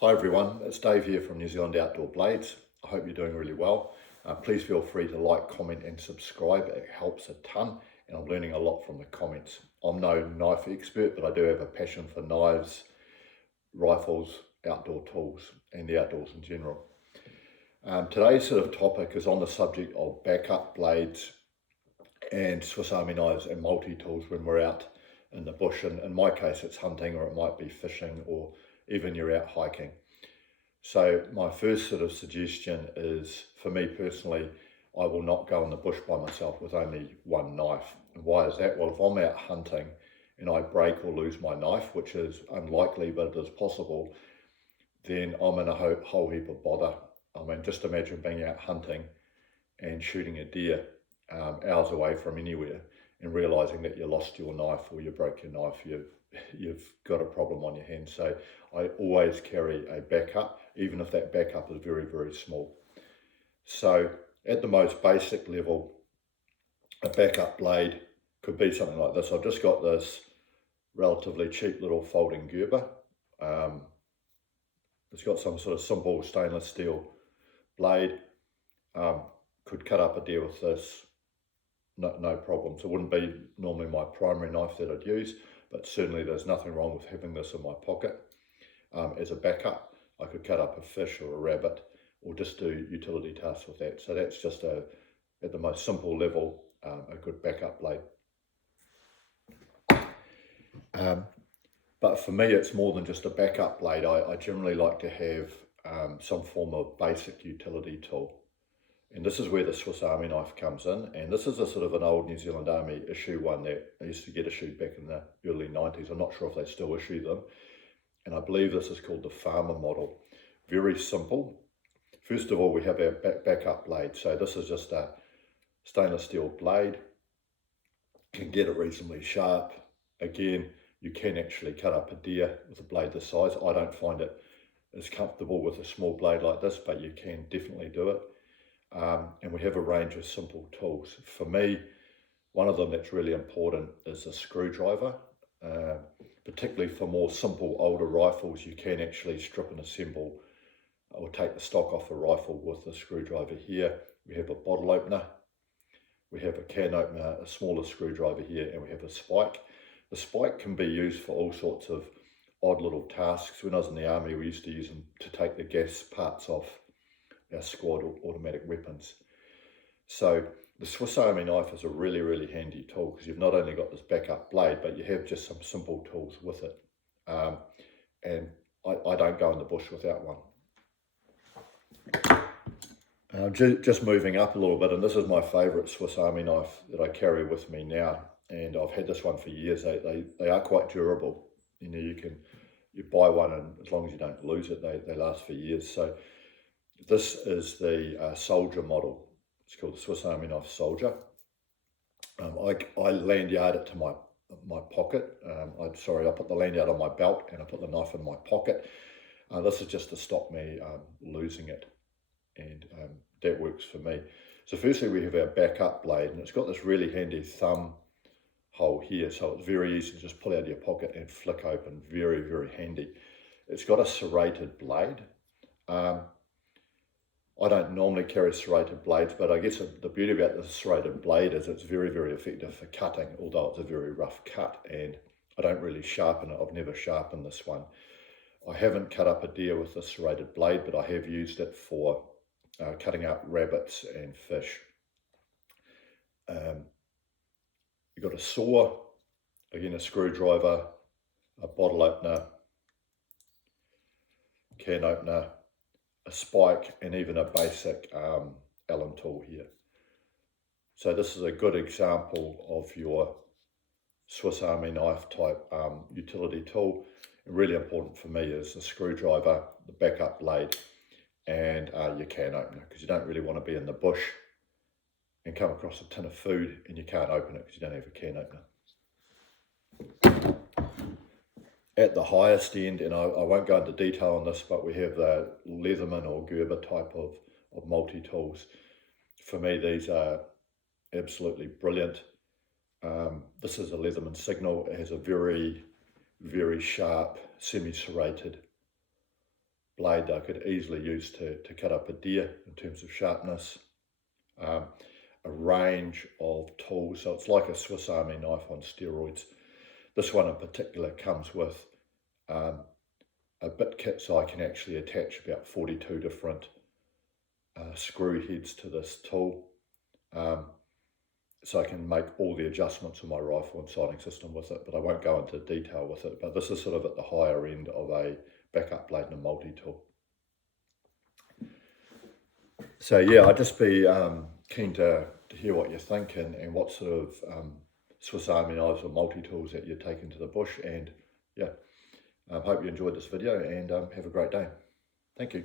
Hi everyone, it's Dave here from New Zealand Outdoor Blades. I hope you're doing really well. Please feel free to like, comment and subscribe. It helps a ton and I'm learning a lot from the comments. I'm no knife expert, but I do have a passion for knives, rifles, outdoor tools and the outdoors in general. Today's sort of topic is on the subject of backup blades and Swiss Army knives and multi-tools when we're out in the bush. And in my case, it's hunting, or it might be fishing, or even you're out hiking. So my first sort of suggestion is, for me personally, I will not go in the bush by myself with only one knife. And why is that? Well, if I'm out hunting and I break or lose my knife, which is unlikely, but it is possible, then I'm in a whole heap of bother. I mean, just imagine being out hunting and shooting a deer hours away from anywhere and realizing that you lost your knife or you broke your knife. You've got a problem on your hands. So I always carry a backup, even if that backup is very, very small. So at the most basic level, a backup blade could be something like this. I've just got this relatively cheap little folding Gerber. It's got some sort of simple stainless steel blade. Could cut up a deer with this, no problems. It wouldn't be normally my primary knife that I'd use, but certainly there's nothing wrong with having this in my pocket. As a backup, I could cut up a fish or a rabbit or just do utility tasks with that. So that's just at the most simple level, a good backup blade. But for me, it's more than just a backup blade. I generally like to have some form of basic utility tool. And this is where the Swiss Army knife comes in. And this is a sort of an old New Zealand Army issue one that I used to get issued back in the early 90s. I'm not sure if they still issue them. And I believe this is called the farmer model. Very simple. First of all, we have our backup blade. So this is just a stainless steel blade. You can get it reasonably sharp. Again, you can actually cut up a deer with a blade this size. I don't find it as comfortable with a small blade like this, but you can definitely do it. And we have a range of simple tools. For me, one of them that's really important is a screwdriver. Particularly for more simple older rifles, you can actually strip and assemble or take the stock off a rifle with a screwdriver here. We have a bottle opener, we have a can opener, a smaller screwdriver here, and we have a spike. The spike can be used for all sorts of odd little tasks. When I was in the army, we used to use them to take the gas parts off our squad automatic weapons. So the Swiss Army knife is a really, really handy tool because you've not only got this backup blade, but you have just some simple tools with it. And I don't go in the bush without one. Just moving up a little bit, and this is my favourite Swiss Army knife that I carry with me now. And I've had this one for years. They are quite durable. You know, you buy one, and as long as you don't lose it, they last for years. So this is the Soldier model. It's called the Swiss Army Knife Soldier. I lanyard it to my pocket. I put the lanyard on my belt and I put the knife in my pocket. This is just to stop me losing it, and that works for me. So firstly, we have our backup blade, and it's got this really handy thumb hole here, so it's very easy to just pull out of your pocket and flick open. Very, very handy. It's got a serrated blade. I don't normally carry serrated blades, but I guess the beauty about the serrated blade is it's very, very effective for cutting, although it's a very rough cut, and I don't really sharpen it. I've never sharpened this one. I haven't cut up a deer with the serrated blade, but I have used it for cutting up rabbits and fish. You've got a saw, again a screwdriver, a bottle opener, can opener, a spike, and even a basic Allen tool here. So this is a good example of your Swiss Army knife type utility tool. And really important for me is the screwdriver, the backup blade, and your can opener, because you don't really want to be in the bush and come across a tin of food and you can't open it because you don't have a can opener. At the highest end, and I won't go into detail on this, but we have the Leatherman or Gerber type of multi-tools. For me, these are absolutely brilliant. This is a Leatherman Signal. It has a very, very sharp, semi-serrated blade that I could easily use to cut up a deer in terms of sharpness. A range of tools, so it's like a Swiss Army knife on steroids. This one in particular comes with a bit kit, so I can actually attach about 42 different screw heads to this tool. So I can make all the adjustments of my rifle and sighting system with it, but I won't go into detail with it. But this is sort of at the higher end of a backup blade and a multi-tool. So yeah, I'd just be keen to hear what you think and what sort of Swiss Army knives or multi-tools that you're taking to the bush. And yeah, hope you enjoyed this video, and have a great day. Thank you.